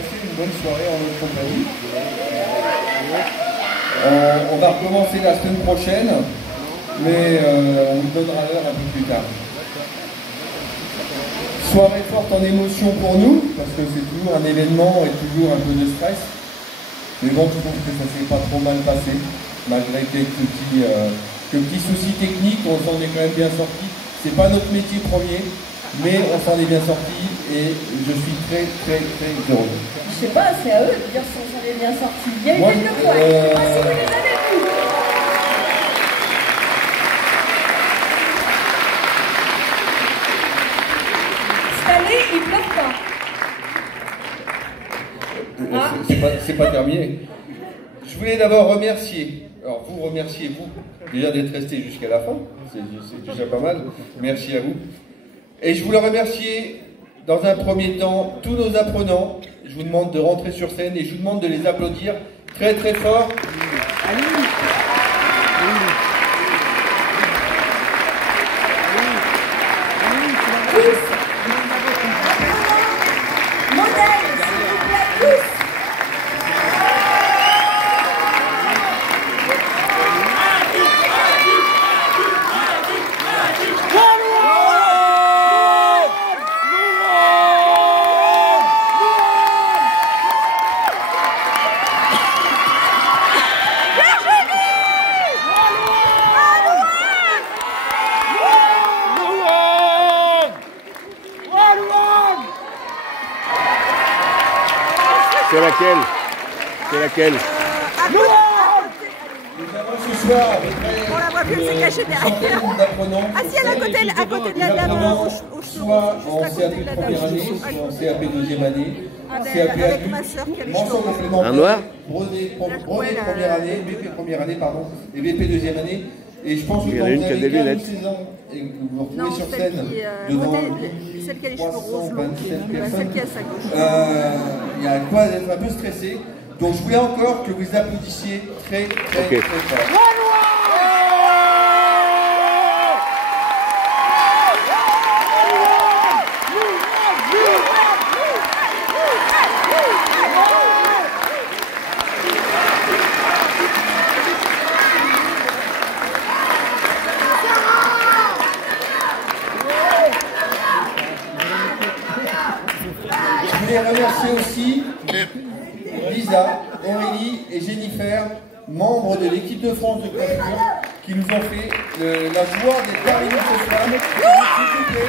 passé une bonne soirée en notre compagnie. On va recommencer la semaine prochaine, mais on vous donnera l'heure un peu plus tard. Soirée forte en émotion pour nous, parce que c'est toujours un événement et toujours un peu de stress. Mais bon, je trouve que ça s'est pas trop mal passé, malgré quelques petits soucis techniques, on s'en est quand même bien sorti. C'est pas notre métier premier, mais on s'en est bien sorti et je suis très heureux. Je sais pas, c'est à eux de dire si on s'en est bien sorti. Il y a eu quelques points, je sais pas si vous les avez vus. Cette année, il pleure pas. C'est pas terminé. Je voulais d'abord remercier, alors vous remerciez-vous déjà d'être resté jusqu'à la fin, c'est déjà pas mal, merci à vous. Et je voulais remercier dans un premier temps tous nos apprenants. Je vous demande de rentrer sur scène et je vous demande de les applaudir très fort. C'est laquelle? C'est laquelle? Nous avons ce soir on la voit plus, c'est caché derrière. Ah si, elle est à côté de la dame au soit en CAP de première année, soit en CAP deuxième année, CAP adulte, mention complémentaire, Un noir? brevet première année, BP première année, pardon, et BP deuxième année. Et je pense que il y quand en a une vous qui a avez des 15 lunettes. ou 16 ans et que vous vous retrouvez sur scène devant celle qui a les cheveux roses longs, 327 personnes, celle qui est à sa gauche. il y a quoi d'être un peu stressé. Donc je voulais encore que vous applaudissiez très fort. Je voulais remercier aussi Lisa, Aurélie et Jennifer, membres de l'équipe de France de coiffure, qui nous ont fait la joie d'être parmi nous ce soir. S'il vous plaît.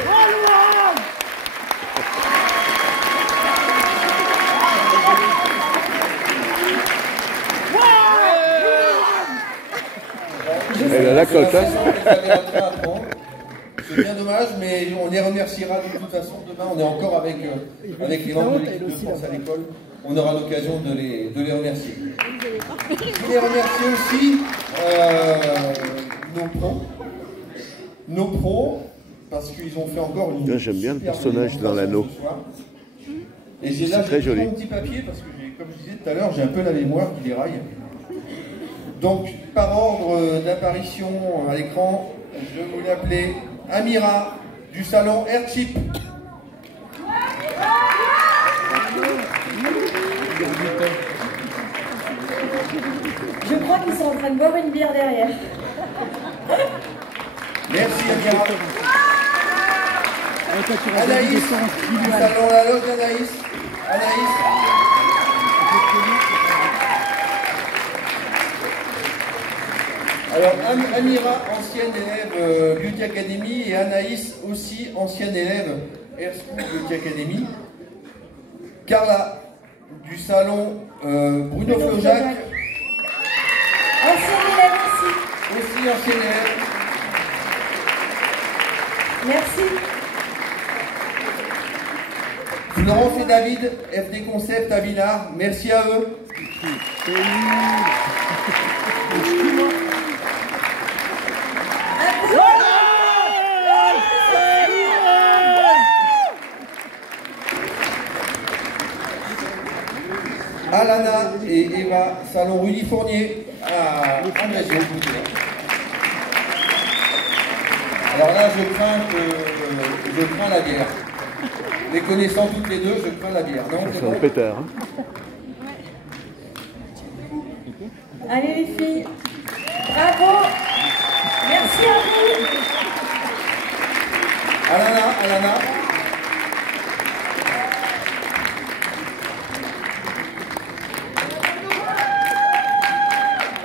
Elle a la cote, hein? C'est bien dommage, mais on les remerciera de toute façon. Demain, on est encore avec les membres de l'équipe de France à l'école. On aura l'occasion de les remercier. Je voulais remercier aussi nos pros, parce qu'ils ont fait encore une. J'aime bien le personnage dans l'anneau. Et j'ai là j'ai mon petit papier, parce que comme je disais tout à l'heure, j'ai un peu la mémoire qui déraille. Donc, par ordre d'apparition à l'écran, je voulais appeler Amira du salon Airchip. Je crois qu'ils sont en train de boire une bière derrière. Merci Amira. Anaïs du salon La Loge d'Anaïs. Alors Amira, ancienne élève Beauty Academy, et Anaïs aussi ancienne élève Air School Beauty Academy. Carla du salon Bruno Flojac, Ancienne élève aussi. ancienne élève. Merci. Florence et David, FD Concept à Villars, merci à eux. Alana et Eva, salon Rudy Fournier à Andrézieux. Alors là, je crains la guerre. Les connaissant toutes les deux, je crains la bière. Non, C'est un pétard. Hein. Allez les filles, bravo. Merci à vous. Alana.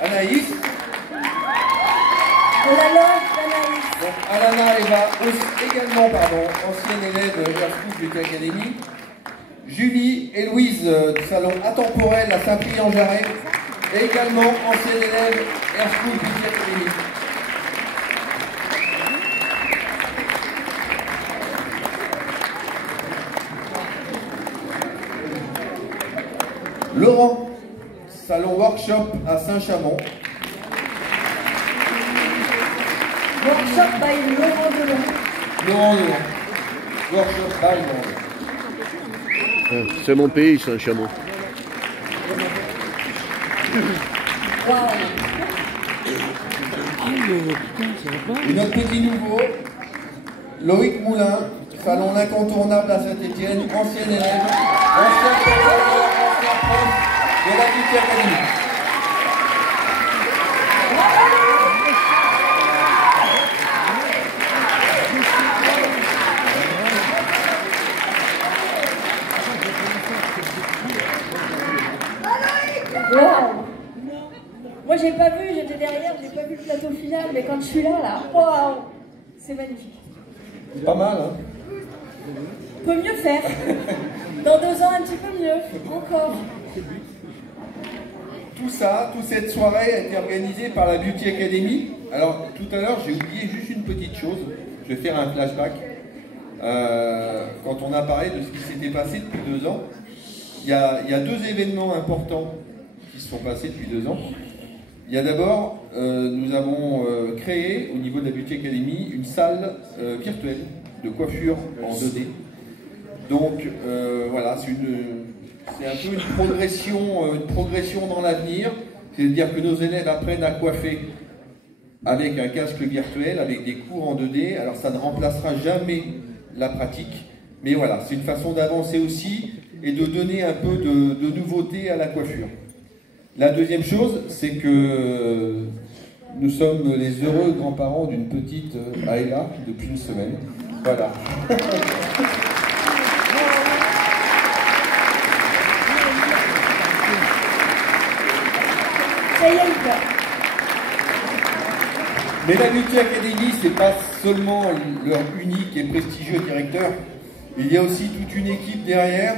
Anaïs. De la loge d'Anaïs. Donc Alana Eva, également ancienne élève de Air School Beauty Academy. Julie et Louise du salon Atemporel à Saint-Prix-en-Jarret, également ancienne élève Air School Beauty Academy. Laurent, salon Workshop à Saint-Chamond. Workshop by Laurent Delon. Workshop by Laurent. C'est mon pays, Saint-Chamond. Wow. Et notre petit nouveau, Loïc Moulin, salon l'incontournable à Saint-Étienne, ancien élève, ancien prof de la Beauty Academy. Wow. Moi j'ai pas vu, j'étais derrière, j'ai pas vu le plateau final, mais quand je suis là, waouh, c'est magnifique. C'est pas mal, hein? On peut mieux faire. Dans 2 ans, un petit peu mieux, encore. Tout ça, toute cette soirée a été organisée par la Beauty Academy. Alors tout à l'heure, j'ai oublié juste une petite chose. Je vais faire un flashback. Quand on a parlé de ce qui s'était passé depuis 2 ans, il y a 2 événements importants qui se sont passés depuis 2 ans. Il y a d'abord, nous avons créé au niveau de la Beauty Academy une salle virtuelle de coiffure en 2D. Donc voilà, c'est un peu une progression dans l'avenir. C'est-à-dire que nos élèves apprennent à coiffer avec un casque virtuel, avec des cours en 2D. Alors ça ne remplacera jamais la pratique, mais voilà, c'est une façon d'avancer aussi et de donner un peu de nouveauté à la coiffure. La deuxième chose, c'est que nous sommes les heureux grands-parents d'une petite Aïla depuis une semaine. Voilà. Ça y est, il va. Mais la Beauty Academy, c'est pas seulement leur unique et prestigieux directeur. Il y a aussi toute une équipe derrière.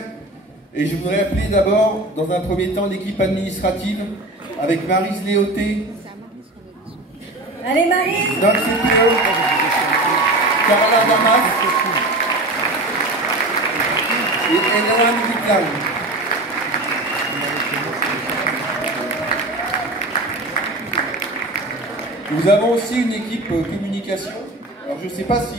Et je voudrais appeler d'abord, dans un premier temps, l'équipe administrative avec Maryse Léoté. Allez Marie. Notre CPE, Carla Damas et Elena Miklan. Nous avons aussi une équipe communication. Alors je ne sais pas si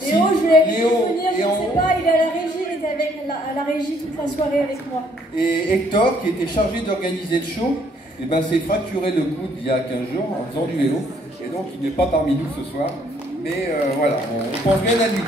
Léo, je lui ai dit Léo de venir, je est en ne sais haut. pas, il est à la régie, il était à la régie toute la soirée avec moi. Et Hector, qui était chargé d'organiser le show, eh ben, s'est fracturé le coude il y a 15 jours en faisant du vélo. Et donc il n'est pas parmi nous ce soir. Mais voilà, on pense bien à lui.